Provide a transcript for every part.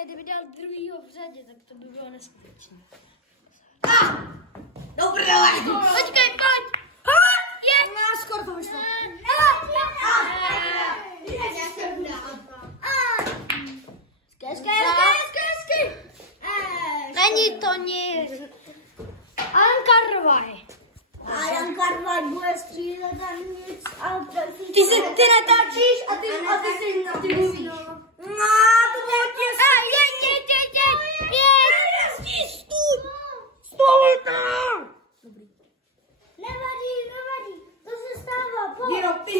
Počkej, kdyby dal druhýho v řadě, tak to by bylo neskutečné. Dobré. Počkej, pojď. Je. Skoro to vyšlo. Není to nic. Adam Karvaj. Adam Karvaj bude střílet a nic. Ty natáčíš a ty mluvíš. No, to bylo těžké. Stůj tam. Nevadí, to se stává. Pojď. Jo, ty.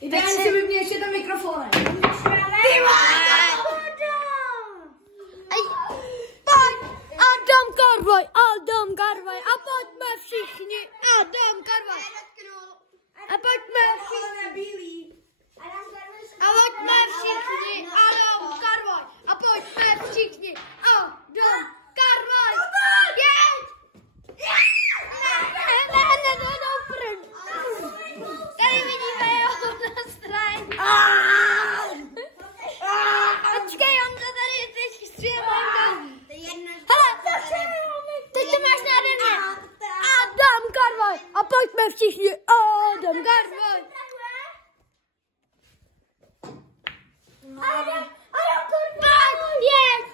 Ideálně si vypni ještě ten mikrofon. Adam Karvaj a pojďme všichni. Adam Karvaj. A pojďme všichni. A pojďme všichni. Adam Karvaj. A pojďme všichni. Adam Karvaj. Tady vidíme jeho na straně. Počkej, on to tady teď střílel. Teď to máš nádherně. Adam Karvaj. A pojďme všichni. Adam Karvaj. Adam Karvaj. Jeď.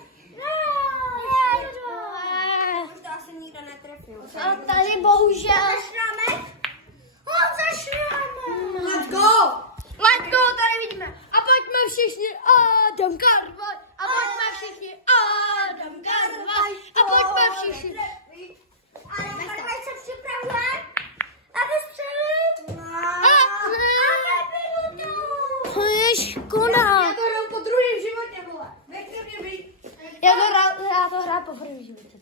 To asi nikdo netrefil. A tady bohužel. Let's go, tady vidíme. A pojďme všichni. Adam Karvaj. A pojďme všichni. Adam Karvaj. A pojďme všichni. Adam Karvaj se připravuje, aby střelil. To je škoda. Já to hraju po druhém životě, vole. Nechte mě být. Já to hraju po prvním životě.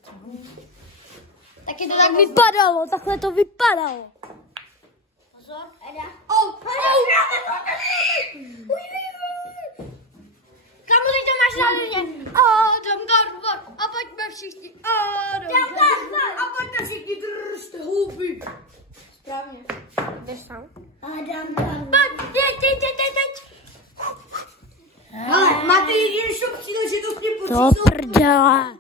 Taky to tak vypadalo, takhle to vypadalo. Pozor, Eda. Kamu, teď to máš nádherně. Adam Karvaj. A pojďme všichni. Adam Karvaj. A pojďte všichni, držte huby. Správně. Jdeš tam? Adam Karvaj. Teď. Ale máte jediný šok, že to mě To počítou. prdele.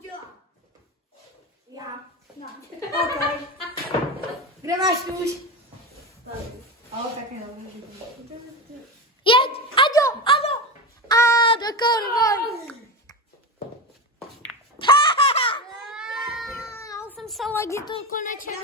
Já. No. Okay. Kde máš nůž? Tak je dobrý. Jeď, Ado. Adam Karvaj. Já jsem se ladit to konečně.